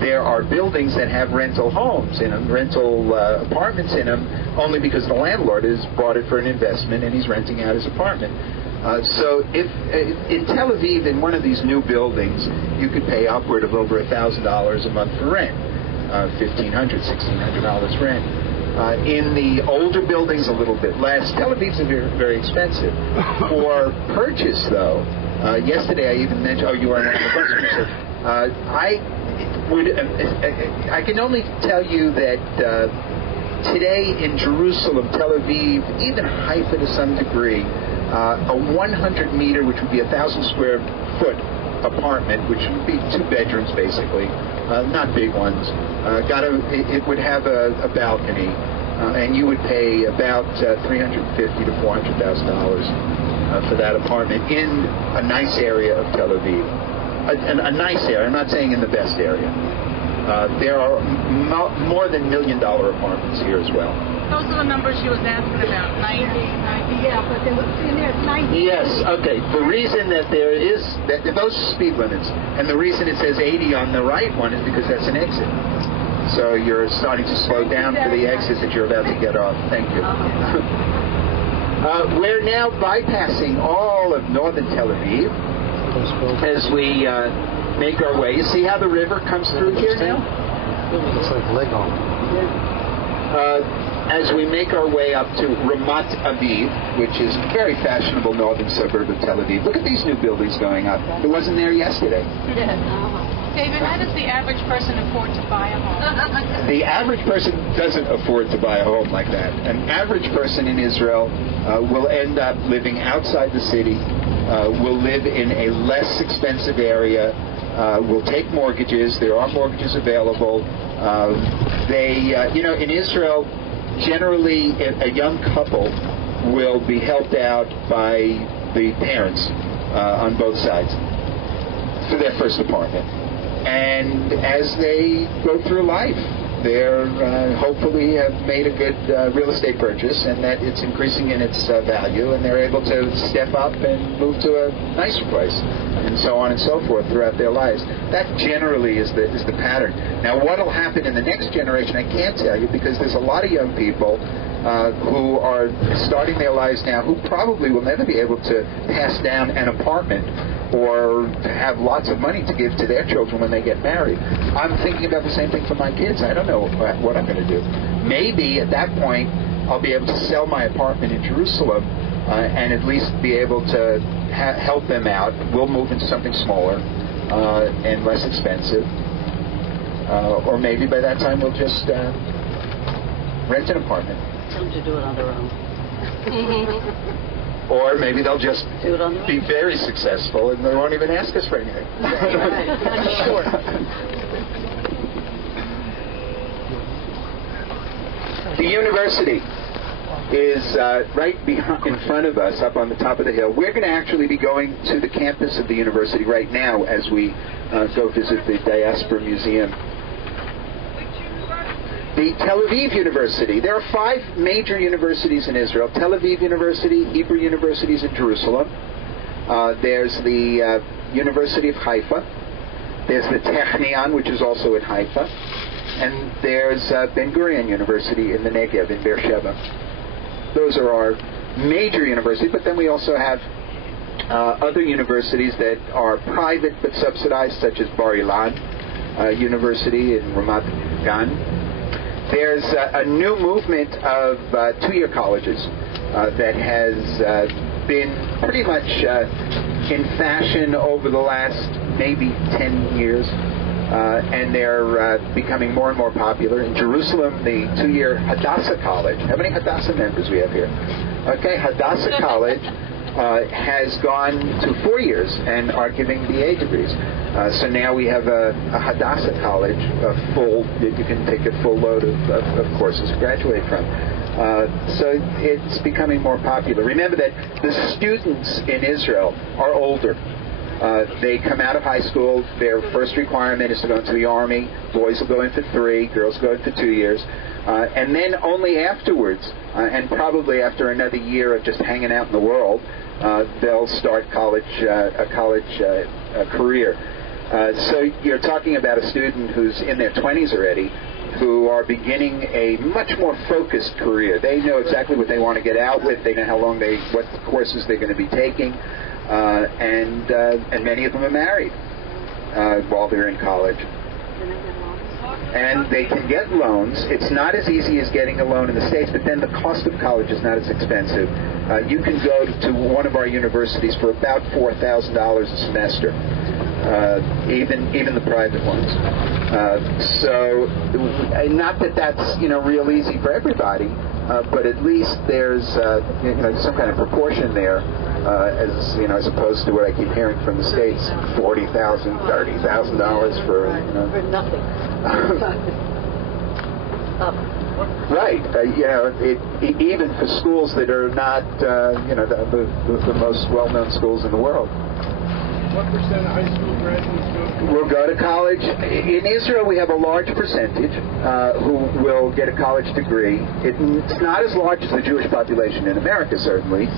There are buildings that have rental homes in them, rental apartments in them, only because the landlord has bought it for an investment and he's renting out his apartment. So if in Tel Aviv, in one of these new buildings, you could pay upward of over $1,000 a month for rent, $1,500, $1,600 rent. In the older buildings, a little bit less. Tel Aviv's very, very expensive. For purchase, though, yesterday I even mentioned, you are one of the customers. I can only tell you that today in Jerusalem, Tel Aviv, even Haifa to some degree, a 100 meter, which would be 1,000 square foot apartment, which would be 2 bedrooms basically, not big ones, it would have a balcony, and you would pay about $350,000 to $400,000 for that apartment in a nice area of Tel Aviv. A nice area. I'm not saying in the best area. There are more than $1 million apartments here as well. Those are the numbers she was asking about, 90. Yeah, but there was in there 90. Yes, okay. The reason that there is, that those are speed limits, and the reason it says 80 on the right one is because that's an exit. So you're starting to slow down for the exit that you're about to get off. Thank you. We're now bypassing all of northern Tel Aviv as we make our way. You see how the river comes through here now? Looks like Lego. As we make our way up to Ramat Aviv, which is a very fashionable northern suburb of Tel Aviv. Look at these new buildings going up. It wasn't there yesterday. David, how does the average person afford to buy a home? The average person doesn't afford to buy a home like that. An average person in Israel will end up living outside the city, will live in a less expensive area, will take mortgages. There are mortgages available. In Israel, generally a young couple will be helped out by the parents on both sides for their first apartment. And as they go through life, they're hopefully have made a good real estate purchase, and that it's increasing in its value, and they're able to step up and move to a nicer place, and so on and so forth throughout their lives. That generally is the pattern. Now, what will happen in the next generation, I can't tell you, because there's a lot of young people who are starting their lives now who probably will never be able to pass down an apartment or have lots of money to give to their children when they get married. I'm thinking about the same thing for my kids. I don't know what I'm going to do. Maybe at that point I'll be able to sell my apartment in Jerusalem and at least be able to help them out. We'll move into something smaller and less expensive. Or maybe by that time we'll just rent an apartment. Tell them to do it on their own. Or maybe they'll just be very successful and they won't even ask us for anything. I'm sure. The university is right behind, in front of us, up on the top of the hill. We're going to actually be going to the campus of the university right now as we go visit the Diaspora Museum. The Tel Aviv University. There are 5 major universities in Israel. Tel Aviv University, Hebrew universities in Jerusalem. There's the University of Haifa. There's the Technion, which is also in Haifa. And there's Ben Gurion University in the Negev, in Beersheba. Those are our major universities, but then we also have other universities that are private but subsidized, such as Bar Ilan University in Ramat Gan. There's a new movement of 2-year colleges that has been pretty much in fashion over the last maybe 10 years, and they're becoming more and more popular. In Jerusalem, the 2-year Hadassah College. How many Hadassah members we have here? Okay, Hadassah College has gone to 4 years and are giving BA degrees. So now we have a Hadassah College, you can take a full load of courses to graduate from. So it's becoming more popular. Remember that the students in Israel are older. They come out of high school. Their first requirement is to go into the Army. Boys will go in for 3, girls go in for 2 years. And then only afterwards, and probably after another year of just hanging out in the world, they'll start a college career. So you're talking about a student who's in their 20s already, who are beginning a much more focused career. They know exactly what they want to get out with. They know what courses they're going to be taking, and many of them are married while they're in college. And they can get loans. It's not as easy as getting a loan in the States, but then the cost of college is not as expensive. You can go to one of our universities for about $4,000 a semester, even the private ones. So, not that that's real easy for everybody, but at least there's some kind of proportion there. As opposed to what I keep hearing from the States, $40,000, $30,000 for nothing. Right. Even for schools that are not, the most well-known schools in the world. What percent of high school graduates will go to college? In Israel, we have a large percentage who will get a college degree. It's not as large as the Jewish population in America, certainly.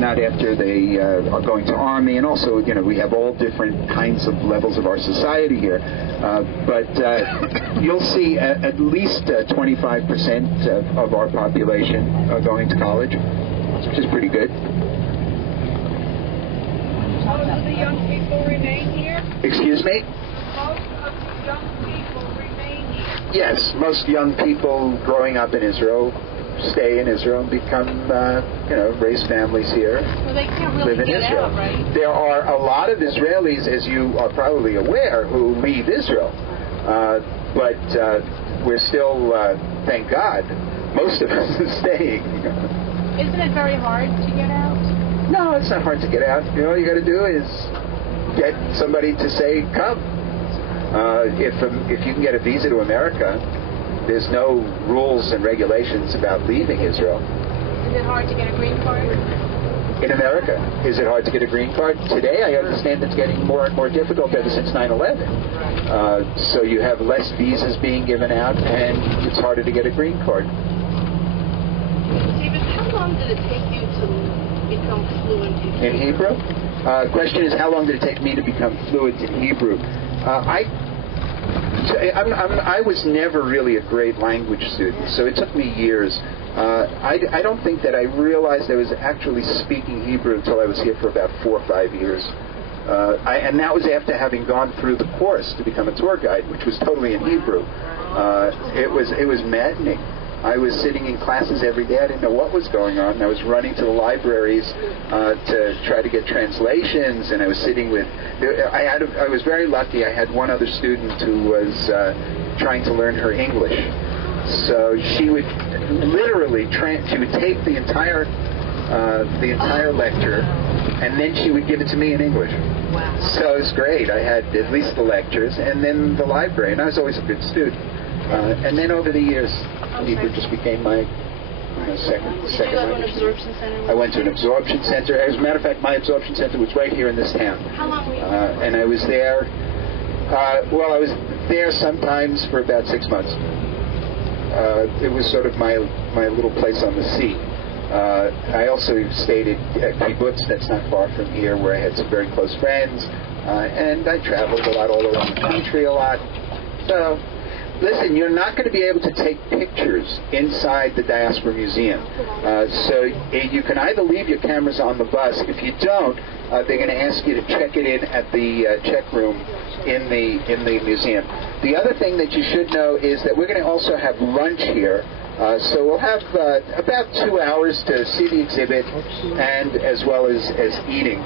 Not after they are going to army, and also, we have all different kinds of levels of our society here. But you'll see at least 25% of our population going to college, which is pretty good. Most of the young people remain here? Excuse me? Most of the young people remain here? Yes, most young people growing up in Israel stay in Israel and become, raise families here. Well, they can't really live in get Israel. out, right? There are a lot of Israelis, as you are probably aware, who leave Israel. But we're still, thank God, most of us are staying. Isn't it very hard to get out? No, it's not hard to get out. All you got to do is get somebody to say, come. If you can get a visa to America, there's no rules and regulations about leaving Israel. Is it hard to get a green card? In America, is it hard to get a green card? Today, I understand it's getting more and more difficult ever since 9/11. So you have less visas being given out, and it's harder to get a green card. David, how long did it take you to become fluent in Hebrew? Question is, how long did it take me to become fluent in Hebrew? I was never really a great language student, so it took me years. I don't think that I realized I was actually speaking Hebrew until I was here for about 4 or 5 years. And that was after having gone through the course to become a tour guide, which was totally in Hebrew. It was maddening. I was sitting in classes every day. I didn't know what was going on. I was running to the libraries to try to get translations, and I was sitting with. I was very lucky. I had one other student who was trying to learn her English, so she would literally she would tape the entire lecture, and then she would give it to me in English. Wow. So it was great. I had at least the lectures, and then the library, and I was always a good student. And then over the years, Hebrew just became my second Did you go to an language. absorption center? I went to an absorption center. As a matter of fact, my absorption center was right here in this town. How long were you And I was there, I was there sometimes for about 6 months. It was sort of my little place on the sea. I also stayed at kibbutz, that's not far from here, where I had some very close friends. And I traveled a lot all around the country a lot. So, listen, you're not going to be able to take pictures inside the Diaspora Museum. So you can either leave your cameras on the bus. If you don't, they're going to ask you to check it in at the check room in the museum. The other thing that you should know is that we're going to also have lunch here. So we'll have about 2 hours to see the exhibit and as well as eating.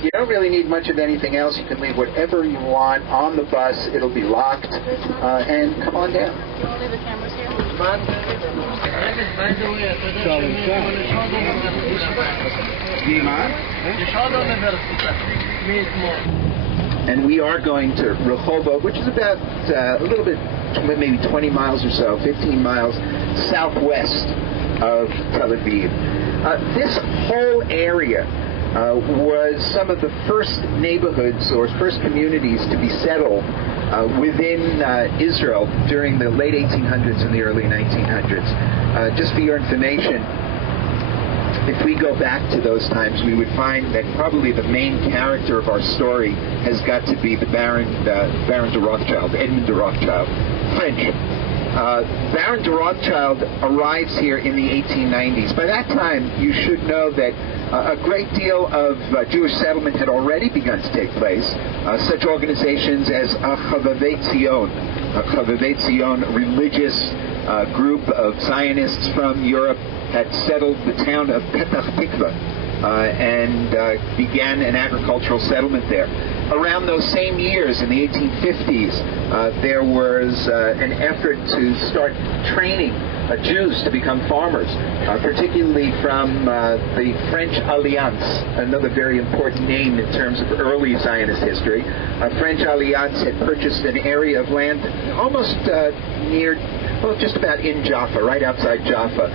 You don't really need much of anything else. You can leave whatever you want on the bus. It'll be locked. And come on down. You want to leave the cameras here? And we are going to Rehovot, which is about a little bit, maybe 20 miles or so, 15 miles southwest of Tel Aviv. This whole area was some of the first neighborhoods or first communities to be settled within Israel during the late 1800s and the early 1900s. Just for your information, if we go back to those times, we would find that probably the main character of our story has got to be the Baron de Rothschild, Edmund de Rothschild, French. Baron de Rothschild arrives here in the 1890s. By that time, you should know that a great deal of Jewish settlement had already begun to take place. Such organizations as Chavavei Zion, religious group of Zionists from Europe, had settled the town of Petach Tikva and began an agricultural settlement there. Around those same years, in the 1850s, there was an effort to start training Jews to become farmers, particularly from the French Alliance, another very important name in terms of early Zionist history. French Alliance had purchased an area of land almost near, well, just about in Jaffa, right outside Jaffa.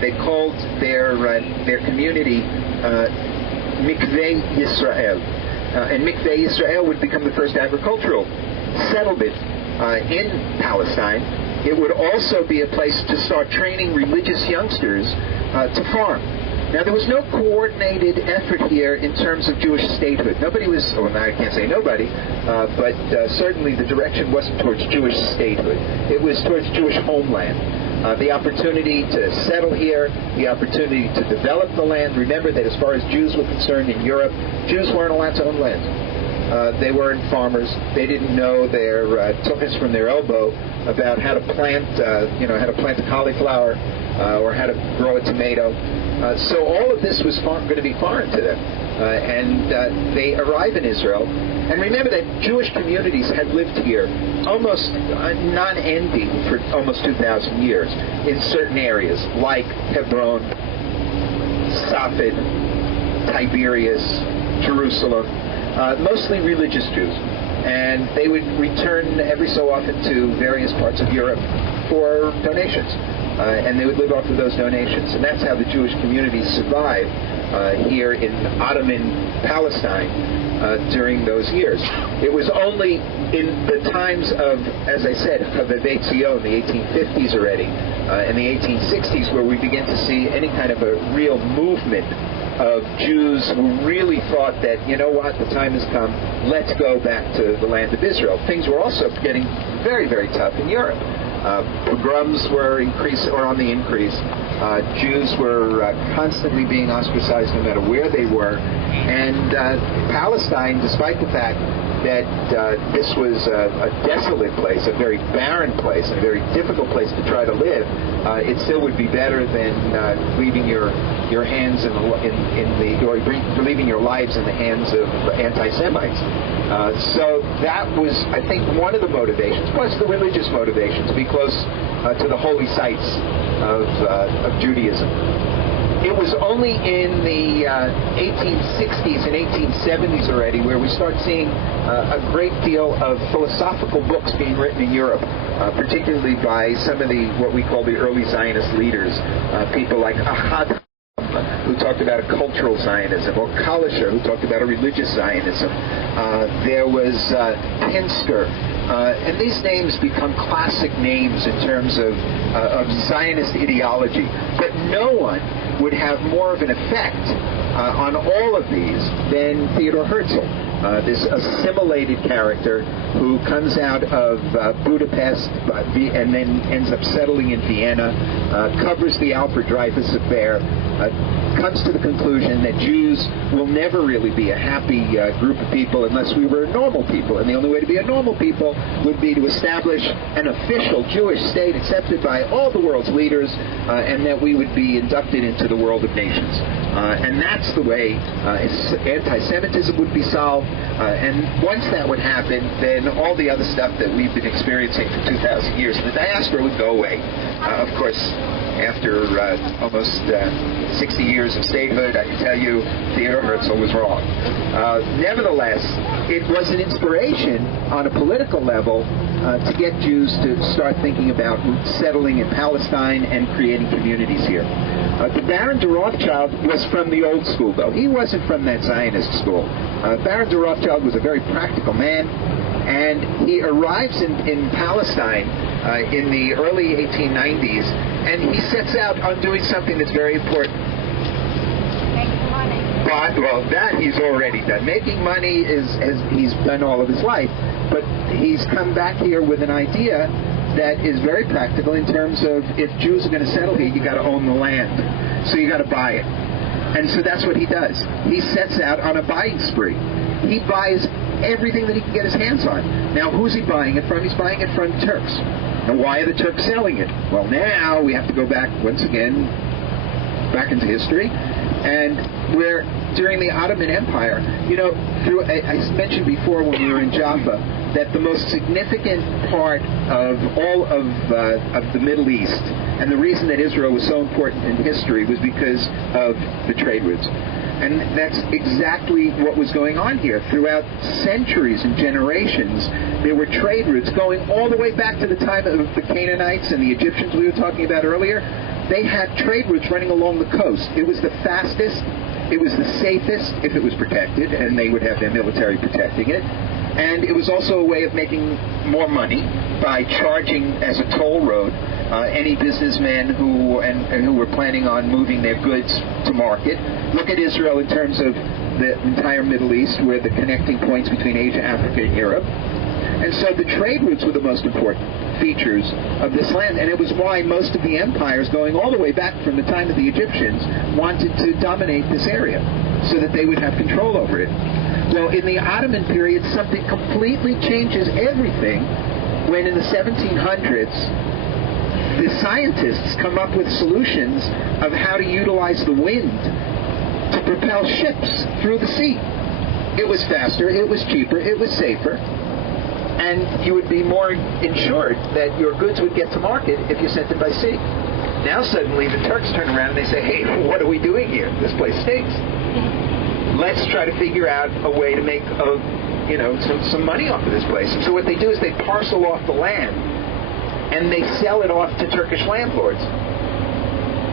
They called their community Mikveh Yisrael. And Mikveh Yisrael would become the first agricultural settlement in Palestine. It would also be a place to start training religious youngsters to farm. Now, there was no coordinated effort here in terms of Jewish statehood. Nobody was, well, I can't say nobody, but certainly the direction wasn't towards Jewish statehood. It was towards Jewish homeland. The opportunity to settle here, the opportunity to develop the land. Remember that as far as Jews were concerned in Europe, Jews weren't allowed to own land. They weren't farmers. They didn't know their tuchus from their elbow about how to plant, how to plant a cauliflower or how to grow a tomato. So all of this was going to be foreign to them. And they arrive in Israel. And remember that Jewish communities had lived here almost non-ending for almost 2,000 years in certain areas like Hebron, Safed, Tiberias, Jerusalem, mostly religious Jews. And they would return every so often to various parts of Europe for donations. And they would live off of those donations. And that's how the Jewish communities survived here in Ottoman Palestine during those years. It was only in the times of, as I said, Chavavei Zion, the 1850s already, and the 1860s, where we begin to see any kind of a real movement of Jews who really thought that, you know what, the time has come, let's go back to the land of Israel. Things were also getting very, very tough in Europe. Pogroms were on the increase. Jews were constantly being ostracized no matter where they were. And Palestine, despite the fact that this was a desolate place, a very barren place, a very difficult place to try to live, it still would be better than leaving your hands or leaving your lives in the hands of anti-Semites. So that was, I think, one of the motivations, plus the religious motivations, to be close to the holy sites of Judaism. It was only in the 1860s and 1870s already where we start seeing a great deal of philosophical books being written in Europe, particularly by some of what we call the early Zionist leaders, people like Ahad, who talked about a cultural Zionism, or Kalischer, who talked about a religious Zionism. There was Pinsker. And these names become classic names in terms of Zionist ideology. But no one would have more of an effect on all of these than Theodor Herzl, this assimilated character who comes out of Budapest and then ends up settling in Vienna, covers the Alfred Dreyfus affair, comes to the conclusion that Jews will never really be a happy group of people unless we were normal people. And the only way to be a normal people would be to establish an official Jewish state accepted by all the world's leaders, and that we would be inducted into the world of nations. And that's the way anti-Semitism would be solved. And once that would happen, then all the other stuff that we've been experiencing for 2,000 years in the diaspora would go away. Of course, after almost 60 years of statehood, I can tell you Theodor Herzl was wrong. Nevertheless, it was an inspiration on a political level to get Jews to start thinking about settling in Palestine and creating communities here. The Baron de Rothschild was from the old school, though. He wasn't from that Zionist school. Baron de Rothschild was a very practical man, and he arrives in Palestine in the early 1890s, and he sets out on doing something that's very important. Making money. But, well, that he's already done. Making money he's done all of his life, but he's come back here with an idea that is very practical in terms of if Jews are going to settle here, you got to own the land, so you got to buy it. And so that's what he does. He sets out on a buying spree. He buys everything that he can get his hands on. Now, who's he buying it from? He's buying it from Turks. And why are the Turks selling it? Well, now we have to go back once again back into history. And where during the Ottoman Empire, I mentioned before when we were in Jaffa that the most significant part of all of the Middle East, and the reason that Israel was so important in history was because of the trade routes. And that's exactly what was going on here. Throughout centuries and generations, there were trade routes going all the way back to the time of the Canaanites and the Egyptians we were talking about earlier. They had trade routes running along the coast. It was the fastest, it was the safest if it was protected, and they would have their military protecting it. And it was also a way of making more money by charging as a toll road any businessmen who were planning on moving their goods to market. Look at Israel in terms of the entire Middle East, where the connecting points between Asia, Africa, and Europe. And so the trade routes were the most important features of this land, and it was why most of the empires, going all the way back from the time of the Egyptians, wanted to dominate this area so that they would have control over it. Well, in the Ottoman period, something completely changes everything when in the 1700s, the scientists come up with solutions of how to utilize the wind to propel ships through the sea. It was faster, it was cheaper, it was safer, and you would be more insured that your goods would get to market if you sent it by sea. Now suddenly the Turks turn around and they say, hey, what are we doing here? This place stinks. Let's try to figure out a way to make some money off of this place. And so what they do is they parcel off the land and they sell it off to Turkish landlords.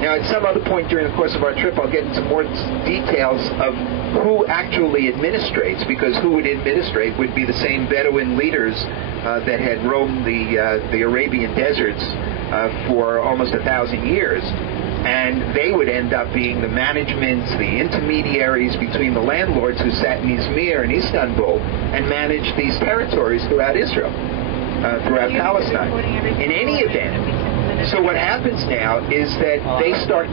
Now, at some other point during the course of our trip, I'll get into more details of who actually administrates, because who would administrate would be the same Bedouin leaders that had roamed the Arabian deserts for almost 1,000 years. And they would end up being the managements, the intermediaries between the landlords who sat in Izmir and Istanbul and managed these territories throughout Israel, throughout Palestine. In any event, so what happens now is that they start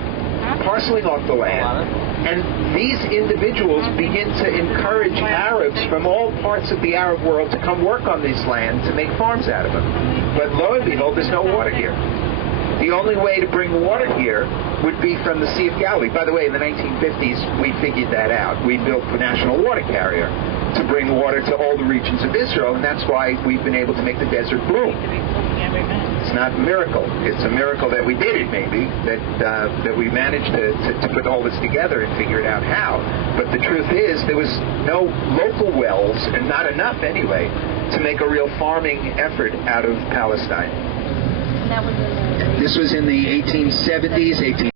parceling off the land, and these individuals begin to encourage Arabs from all parts of the Arab world to come work on this land to make farms out of them. But lo and behold, there's no water here. The only way to bring water here would be from the Sea of Galilee. By the way, in the 1950s, we figured that out. We built the National Water Carrier to bring water to all the regions of Israel, and that's why we've been able to make the desert bloom. It's not a miracle. It's a miracle that we did it, maybe, that we managed to put all this together and figure it out how. But the truth is, there was no local wells, and not enough anyway, to make a real farming effort out of Palestine. That was This was in the 1870s,